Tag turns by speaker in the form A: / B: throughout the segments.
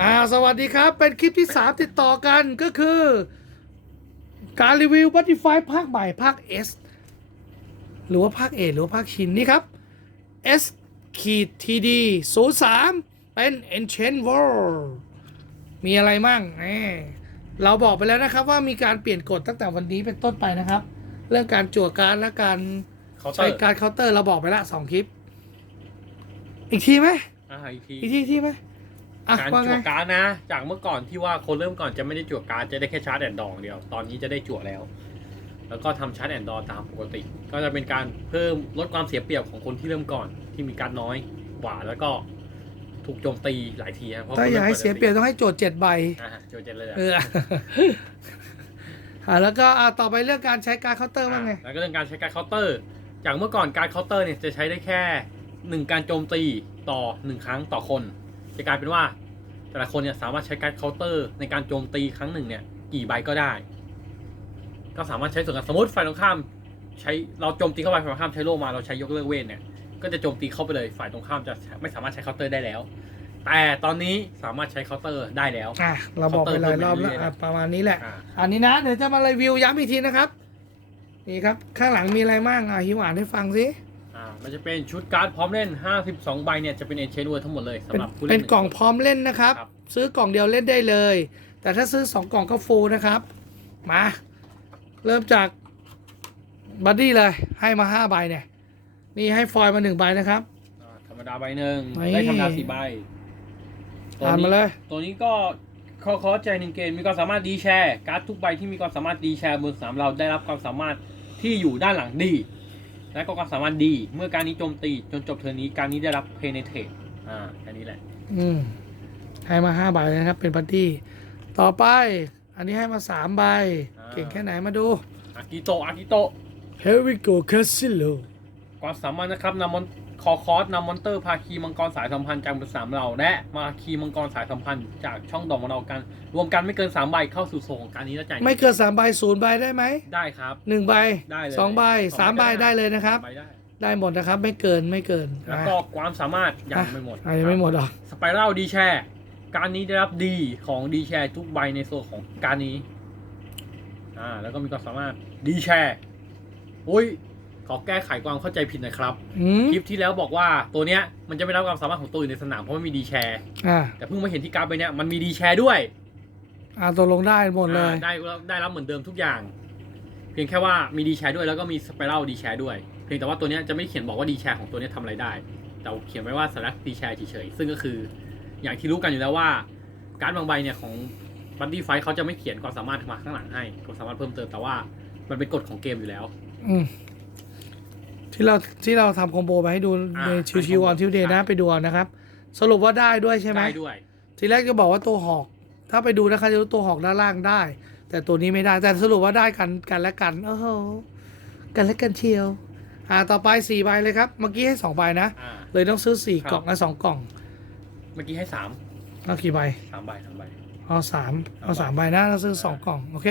A: อ่าสวัสดีครับ เป็นคลิปที่ 3 ติดต่อกันก็คือ การรีวิวบัตติไฟภาคใหม่ภาค S หรือว่าภาคเอหรือว่าภาคชินนี่ครับ S ขีด TD 03 เป็น Enchant World มีอะไรมั่งแหมเราบอกไปแล้วนะครับว่ามีการเปลี่ยนกฎตั้งแต่วันนี้เป็นต้นไปนะครับ เรื่องการจั่วการดและการ
B: เคาน์เตอ
A: ใช้
B: ร์
A: การเคาน์เตอร์เราบอกไปละสองคลิป อีกทีไหม
B: อ่าอีกที
A: อีกทีอีกทีไหมอะ
B: การ
A: ว่า
B: จั่
A: ไง
B: วการ์ดนะ จากเมื่อก่อนที่ว่าคนเริ่มก่อนจะไม่ได้จั่วการ์ดจะได้แค่ชาร์จแอนด์ดองเดียว ตอนนี้จะได้จั่วแล้ว แล้วก็ทำชาร์จแอนด์ดอตามปกติ ก็จะเป็นการเพิ่มลดความเสียเปรียบของคนที่เริ่มก่อนที่มีการดน้อยกว่าแล้วก็ถูกโจมตีหลายทีนะเพราะ
A: ถ้าอยากให้
B: คน
A: เสียเปรียบต้องให้โจทย์เจ็ดใบ
B: อ่าโจมตีเลยอะ
A: เอออะแล้วก็อะต่อไปเรื่องการใช้การเคาน์เตอร์ว่าไง
B: อ่าแล้วก็เรื่องการใช้การเคาน์เตอร์ จากเมื่อก่อนการเคาน์เตอร์เนี่ยจะใช้ได้แค่หนึ่งการโจมตีต่อหนึ่งครั้งต่อคน จะกลายเป็นว่า แต่ละคนเนี่ยสามารถใช้การเคาน์เตอร์ในการโจมตีครั้งหนึ่งเนี่ย กี่ใบก็ได้ ก็สามารถใช้ส่วนกันสมมติฝ่ายตรงข้าม ใช้เราโจมตีเข้าไปฝ่ายตรงข้ามใช้โล่มาเราใช้ยกเลิกเวทเนี่ยก็จะโจมตีเข้าไปเลยฝ่ายตรงข้ามจะไม่สามารถใช้เคาน์เตอร์ได้แล้ว แต่ตอนนี้สามารถใช้เคาน์เตอร์ได้แล้ว
A: อะเราบอกไปหลายรอบแล้ว
B: เคาน์เตอร์
A: อะประมาณนี้แหละ
B: อ่า
A: อันนี้นะเดี๋ยวจะมารีวิวย้ำอีกทีนะครับ นี่ครับ ข้างหลังมีอะไรมั่งอะฮิวอ่านให้ฟังสิ
B: อ่า มันจะเป็นชุดการ์ดพร้อมเล่น 52 ใบเนี่ยจะเป็นเอ็นเชนเวอร์ทั้งหมดเลยสำ
A: เป็น
B: หรับผู้เล่น
A: เป็น
B: หนึ่
A: กล่อง
B: คน
A: พร้อมเล่นนะครับ
B: ครับ
A: ซื้อกล่องเดียวเล่นได้เลย แต่ถ้าซื้อ 2 กล่องก็ฟูลนะครับ มา เริ่มจากบัดดี้เลย ให้มา 5 ใบเนี่ย นี่ให้ฟอยล์มา 1 ใบนะครับ
B: อ่าธรรมดาใบหนึ่ง
A: นี่
B: ได้ธรรมดาสี่ใบตัว
A: อ่านมา
B: นี้
A: เลย
B: ตัวนี้ก็ข้อข้อใจหนึ่งเกณฑ์มีความสามารถดีแชร์ การ์ดทุกใบที่มีความสามารถดีแชร์บนสนามเราได้รับความสามารถที่อยู่ด้านหลังดี และก็ความสามารถดี เมื่อการนี้โจมตีจนจบเทิร์นนี้ การนี้ได้รับเพเนเทตอ่าแค่นี้แหละ
A: อืมให้มาห้าใบเลยนะครับ เป็นบัดดี้ต่อไป อันนี้ให้มาสามใบเก่งแค่ไหนมาดู
B: อากิโตะอากิโตะ
A: Here we go Casino
B: ความสามารถนะครับนำมอน คอคอสนำมอนเตอร์พาคีมังกรสายสัมพันธ์จากบนสนามเราและมาคีมังกรสายสัมพันธ์จากช่องดอกของเรากัน รวมกันไม่เกิน3ใบเข้าสู่โซนของการนี้แล้วจ่าย
A: ไม่เกินสามใบศูนย์ใบได้ไหม
B: ได้ครับ
A: หนึ่งใบ
B: ได้เลย
A: สองใบ
B: สอง
A: สามใบ
B: ใบได้
A: ได้เลยนะครับ
B: ใบได้
A: ได้หมดนะครับ ไม่เกินไม่เกิน
B: แล้ว
A: อะ
B: ก็ความสามารถยังไม่หมด
A: อะยังไม่หมดหรอก
B: สไปรัลดีแชร์การนี้ได้รับดีของดีแชร์ทุกใบในโซนของการนี้อ่าแล้วก็มีความสามารถดีแชร์อุ้ย ขอแก้ไขความเข้าใจผิดหนะครับ
A: อืม
B: คลิปที่แล้วบอกว่าตัวเนี้ยมันจะไม่รับความสามารถของตัวอื่นในสนามเพราะไม่มีดีแชร์
A: อ่า
B: แต่เพิ่งมาเห็นที่การ์ดใบเนี้ยมันมีดีแชร์ด้วย
A: อ่าตกลงได้หมดเลย
B: อ่าได้ได้รับเหมือนเดิมทุกอย่าง เพียงแค่ว่ามีดีแชร์ด้วยแล้วก็มีสไปรัลดีแชร์ด้วย เพียงแต่ว่าตัวเนี้ยจะไม่เขียนบอกว่าดีแชร์ของตัวเนี้ยทำอะไรได้ แต่เขียนไว้ว่าสลักดีแชร์เฉยๆซึ่งก็คืออย่างที่รู้กันอยู่แล้วว่า การ์ดบางใบเนี่ยของบัดดี้ไฟเขาจะไม่เขียนความสามารถมาข้างหลังให้ความสามารถเพิ่มเติมแต่ว่ามันเป็นกฎของเกมอยู่แล้ว
A: อืม ที่เราที่เราทำคอมโบไปให้ดู
B: อ่า
A: ในชิวๆออนทิวเดย์นะ
B: ครับ
A: ไปดูเอานะครับ สรุปว่าได้ด้วยใช่ไหม
B: ได้ด้วย
A: ทีแรกจะบอกว่าตัวหอก ถ้าไปดูนะครับจะรู้ตัวหอกด้านล่างได้ แต่ตัวนี้ไม่ได้ แต่สรุปว่าได้กันกันและกันโอ้โหกันและกันเชียว อ่า ต่อไปสี่ใบเลยครับ เมื่อกี้ให้สองใบนะ
B: อ่า
A: เลยต้องซื้อสี่
B: ครับ
A: กล่องและสองกล่อง
B: เมื่อกี้ให้สาม
A: เอากี่ใบ
B: สามใบสามใบ
A: เอาสามเอา
B: สา
A: สาม
B: ม
A: ใบ
B: ใบ
A: นะเราซื้อสองกล่อง โอเค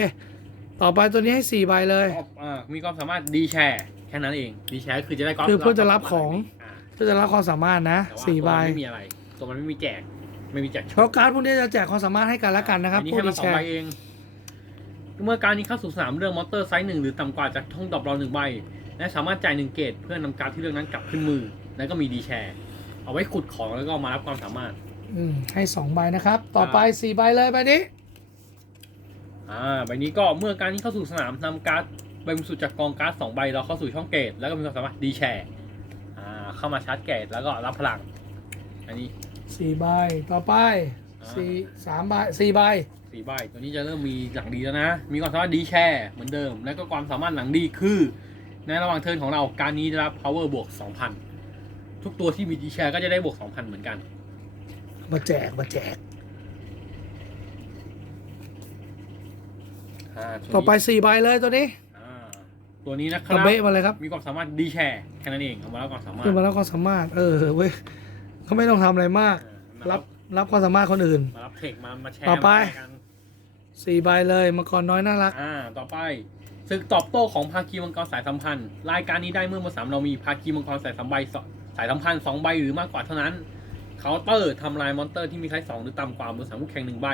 A: ต่อไปตัวนี้ให้สี่ใบเลย
B: อ่ามีความสามารถดีแชร์แค่นั้นเองดีแชร์คือจะได้
A: คือเพื่อจะรับของ
B: อ่า
A: เพื่อจะรับความสามารถนะ
B: แต่ว่า
A: สี่ใบ
B: ตัวมันไม่มีอะไร ตัวมันไม่มีแจก ไม่มีแจก
A: เพราะการ์ดพวกนี้จะแจกความสามารถให้กันและกันนะครับ
B: อันนี้
A: ผู้
B: ให้
A: ดี
B: มาสอ
A: แช
B: งใบ
A: ร์
B: เอง เมื่อการนี้เข้าสู่สนามเรื่องมอนเตอร์ไซส์หนึ่งหรือต่ำกว่าจากท่องดรอปเราหนึ่งใบ และสามารถจ่ายหนึ่งเกตเพื่อนำการดที่เลือกนั้นกลับขึ้นมือ แล้วก็มีดีแชร์เอาไว้ขุดของแล้วก็มารับความสามารถ
A: อืมให้สองใบนะครับ ต่อไปสี่ใบเลยใบนี้
B: อ่าใบนี้ก็เมื่อการนี้เข้าสู่สนามนำการ์ดใบบรรจุจากกองการ์ดสองใบเราเข้าสู่ช่องเกตแล้วก็มีความสามารถดีแชร์อ่าเข้ามาชาร์จเกตแล้วก็รับพลัง อันนี้
A: สี่ใบต่อไป
B: อ่า
A: สี่สามใบสี่ใบ
B: สี่ใบตัวนี้จะเริ่มมีหลังดีแล้วนะ มีความสามารถดีแชร์เหมือนเดิม แล้วก็ความสามารถหลังดีคือ ในระหว่างเทิร์นของเราการนี้ได้รับ power บวก2,000 ทุกตัวที่มีดีแชร์ก็จะได้บวก2,000 เหมือนกัน
A: มาแจกมาแจกา
B: ตัวนี้
A: ต่อไปสี่ใบเลยตัวนี้
B: อ่าตัวนี้นะค
A: กระ
B: รับ
A: เบะมาเลยครับ
B: มีความสามารถดีแชร์แค่นั้นเองเอามาแล้วความสามารถ
A: ขึ้นมาแล้วความสามารถ เออเว้ยเขาไม่ต้องทำอะไรมาก
B: อ่า
A: รับรับความสามารถคนอื่น
B: มารับเทคมามาแชร์
A: ต่อไป
B: มาแชร์กัน
A: สี่ใบเลยมังกรน้อยน่ารัก
B: อ่าต่อไปศึกตอบโต้ของภาคีมังกรสายสัมพันธ์ รายการนี้ได้เมื่อบนสนามเรามีภาคีมังกรสายสัมใบสสายสัมพันธ์สองใบหรือมากกว่าเท่านั้นเคาน์เตอร์ทำลายมอนเตอร์ที่มีไซส์สองหรือต่ำกว่าบนสามคู่แข่งหนึ่งใบ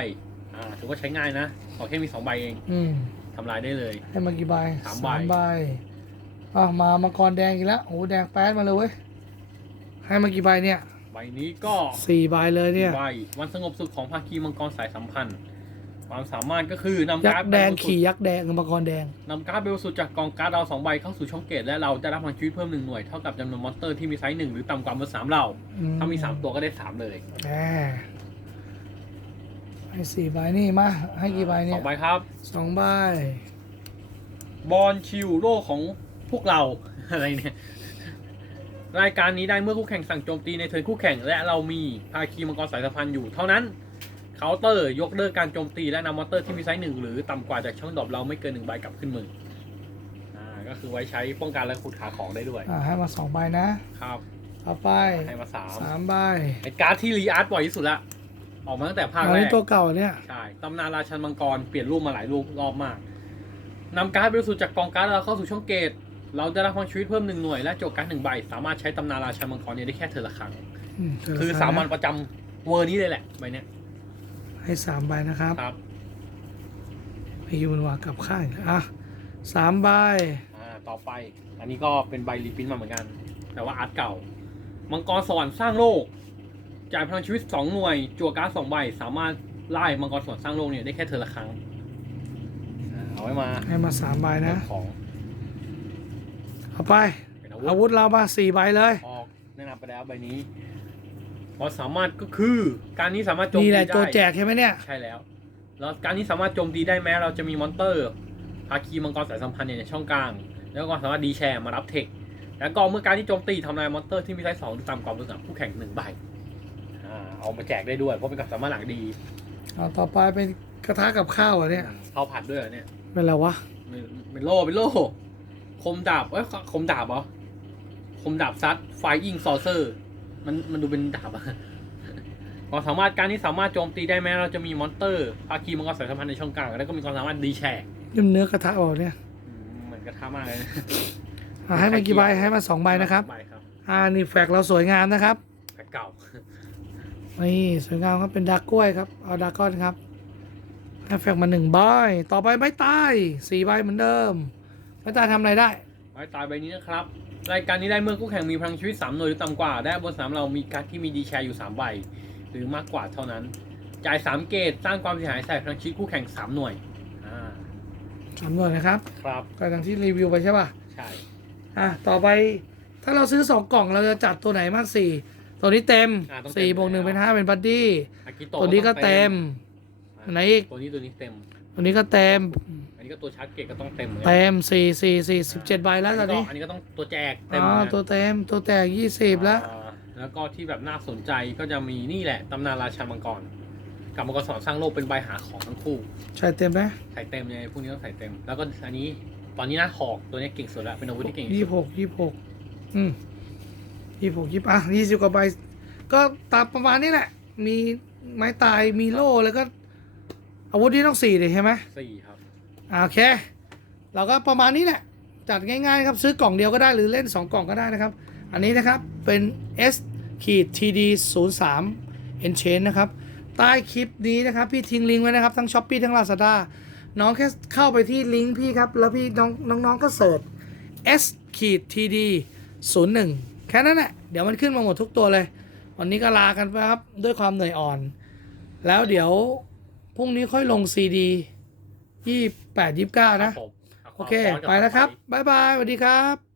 B: อ่าถือว่าใช้ง่ายนะขอแค่มีสองใบเอง
A: อืม
B: ทำลายได้เลย
A: ให้มากี่ใบ
B: สามใบ
A: ใบอะมามังกรแดงอีกแล้วโอ้โหแดงแป๊ดมาเลยเว้ยให้มากี่ใบเนี่ย
B: ใบนี้ก็
A: สี่ใบเลยเนี่ย
B: ใบวันสงบสุขของภาคีมังกรสายสัมพันธ์ ความสามารถก็คือนำ
A: ยัก
B: การ์ด
A: ษ์แดง
B: เบลสุ
A: ขี่
B: ด
A: ยักษ์แดงกับมังกรแดง
B: นำการ์ดเบลสุดจากกองการ์ดเราสองใบเข้าสู่ช่องเกตและเราจะรับพลังชีวิตเพิ่มหนึ่งหน่วยเท่ากับจำนวนมอนเตอร์ที่มีไซส์หนึ่งหรือต่ำกว่าบนสามเรา
A: อื
B: ถ้ามีสามตัวก็ได้สามเลย
A: แหม ให้สี่ใบนี่มาให้กี่ใบเนี่
B: ส
A: ย
B: องใบครับ
A: สองใบ
B: บอลชิวโลกของพวกเรา อะไรเนี่ย รายการนี้ได้เมื่อคู่แข่งสั่งโจมตีในเทิร์นคู่แข่งและเรามีภาคีมังกรสายสัมพันธ์อยู่ เท่านั้นเคาน์เตอร์ยกเลิกการโจมตีและนำมอนเตอร์ที่มีไซส์หนึ่งหรือต่ำกว่าจากช่องดรอปเราไม่เกินหนึ่งใบกลับขึ้นมืออ่าก็คือไว้ใช้ป้องกันและขุดหาของได้ด้วย
A: อ่าให้มาสองใบนะครับ ต่อไป
B: ให้มาสาม
A: สามใบ
B: เป็นการ์ดที่รีอาร์ตบ่อยที่สุดละ ออกมาตั้งแต่ภาค
A: อัน
B: แร
A: นี้
B: ก
A: ตัวเก่าเนี่ย
B: ใช่ตำนานราชันมังกรเปลี่ยนรูปมาหลายรูปรอบมากนำการ์ดบริสุทธิ์จากกองการ์ดเราเข้าสู่ช่องเกตเราจะรับพลังชีวิตเพิ่มหนึ่งหน่วยและโจกการ์ดหนึ่งใบ สามารถใช้ตำนานราชันมังกรเนี่ยได้แค่เทอละครั้ง
A: มเธ
B: คือ
A: ละ
B: สามัญ
A: นะ
B: ประจำเวอร์นี้เลยแหละใบเนี้ย
A: ให้สามใบนะครับ
B: ครับ
A: พี่ยูมันวางกลับข้างอีกแล้วอะสามใบ
B: อ่าต่อไปอันนี้ก็เป็นใบรีพินมาเหมือนกัน แต่ว่าอาร์ตเก่า มังกรสวรรค์สร้างโลก จ่ายพลังชีวิตสองหน่วย จั่วการ์ดสองใบ สามารถไล่มังกรสวรรค์สร้างโลกเนี่ยได้แค่เทอละครั้งอ่าเอาไว้มา
A: ให้มาสามใบนะ
B: ของ
A: เอาไป
B: เป็นอา
A: อา
B: วุธ
A: วุธเรามาสี่ใบเลย
B: ออกแนะนำไปแล้วใบนี้ความสามารถก็คือการนี้สามารถโจม
A: นี่
B: ตี
A: แห
B: ได้
A: ละตัวแจกใช่ไหมเนี่ย
B: ใช่แล้ว แล้วการนี้สามารถโจมตีได้แม้เราจะมีมอนเตอร์ภาคีมังกรสายสัมพันธ์เนี่ยในช่องกลาง แล้วก็สามารถดีแชร์มารับเทค แล้วก็เมื่อการที่โจมตีทำลายมอนเตอร์ที่มีไซส์สองหรือต่ำกว่าบนสนามคู่แข่งหนึ่งใบอ่า เอามาแจกได้ด้วย เพราะเป็นความสามารถหลังดี
A: เอาต่อไปเป็นกระทะกับข้าวอะเนี่ย
B: เข้าผัดด้วยเหรอเนี่ย
A: เป็นอะไรวะ
B: เป็นเป็นโล่เป็นโล่คมดาบเอ้ยคมดาบเหรอคมดาบซัดไฟอิงซอเซอร์ มันมันดูเป็นดาบอะความสามารถการนี้สามารถโจมตีได้แม้เราจะมีมอนเตอร์ภาคีมังกรสายสัมพันธ์ในช่องกลางแล้วก็มีความสามารถดีแชร์
A: นี่มันเนื้อกระทะเปล่าเนี่ย
B: อืมเหมือนกระทะมากเลยนะ
A: อะให้มากี่ใบให้มาสองใบนะครับ
B: ใบครับ
A: อ่านี่แฟกเราสวยงามนะครับ
B: แพ็คเก่า
A: นี่สวยงามครับเป็นดาร์กกล้วยครับ เอาดาร์กก้อนครับให้แฟกมาหนึ่งใบ ต่อไปไม้ตายสี่ใบเหมือนเดิม ไม้ตายทำอะไรได้
B: ไม้ตายใบนี้นะครับ รายการนี้ได้เมื่อคู่แข่งมีพลังชีวิต3หน่วยหรือต่ำกว่าและบนสนามเรามีการดที่มีดีแชร์อยู่3ใบหรือมากกว่าเท่านั้น จ่าย3เกตสร้างความเสียหายใส่พลังชีวิตคู่แข่ง3หน่วยอ่า
A: สามหน่วยนะครับ
B: ครับ
A: ก็ดังที่รีวิวไปใช่ป่ะ
B: ใช่
A: อะ ต่อไปถ้าเราซื้อสองกล่องเราจะจัดตัวไหนมากสี่ ตัวนี้เต็ม
B: อ่าต้องเต็ม
A: สี่
B: อยู่
A: บวกหนึ่ง
B: แล้ว
A: เป็นห้าเป็นบัดดี้
B: อากิโตะ
A: ตัวนี้ก็เต็ม
B: อ่า
A: อันไหนอีก
B: ตัวนี้ตัวนี้เต็ม
A: ตัวนี้ก็เต็ม
B: อันนี้ก็ตัวชาร์จเกตก็ต้องเต็มหมือนกัน
A: เต็มสี่สี่สี่สิบเจ็ดใบแล้วตอนนี้
B: อันนี้ก็ต้องตัวแจกเต็ม
A: อ๋อ
B: เหมือนกัน
A: ตัวเต็มตัวแตกยี่สิบแล้ว
B: อ่าแล้วก็ที่แบบน่าสนใจก็จะมีนี่แหละตำนานราชามังกร กับมังกรสวรรค์สร้างโลกเป็นใบหาของทั้งคู่
A: ใช่เต็มไหม
B: ใส่เต็มเลยพวกนี้ต้องใส่เต็ม แล้วก็อันนี้ตอนนี้นะหอกตัวนี้เก่งสุดแล้วเป็นอาวุธที่เก่งที่
A: ยี่
B: สุด
A: หกยี่หกอืม ยี่หกยี่อะยี่สิบกว่าใบก็ตามประมาณนี้แหละ มีไม้ตายมีโล่แล้วก็ อาวุธที่ต้องสี่เลยใช่ไหม
B: สี่ครับ
A: อ่าโอเค เราก็ประมาณนี้แหละ จัดง่ายๆครับซื้อกล่องเดียวก็ได้หรือเล่น 2 กล่องก็ได้นะครับ อันนี้นะครับเป็น S ขีด TD 0 3 Enchain นะครับ ใต้คลิปนี้นะครับ พี่ทิ้งลิงก์ไว้นะครับ ทั้ง s h อ p e e ทั้ง Lazada น้องแค่เข้าไปที่ลิงก์พี่ครับ แล้วพี่น้องน้องๆก็เสิร์ช S ขีด TD 0 1 แค่นั้นแหละเดี๋ยวมันขึ้นมาหมดทุกตัวเลย วันนี้ก็ลากันไปครับด้วยความเหนื่อยอ่อน แล้วเดี๋ยวพรุ่งนี้ค่อยลง CD 28 29นะ
B: ครับผม
A: โอเค ไปแล้วครับ บ๊ายบายสวัสดีครับ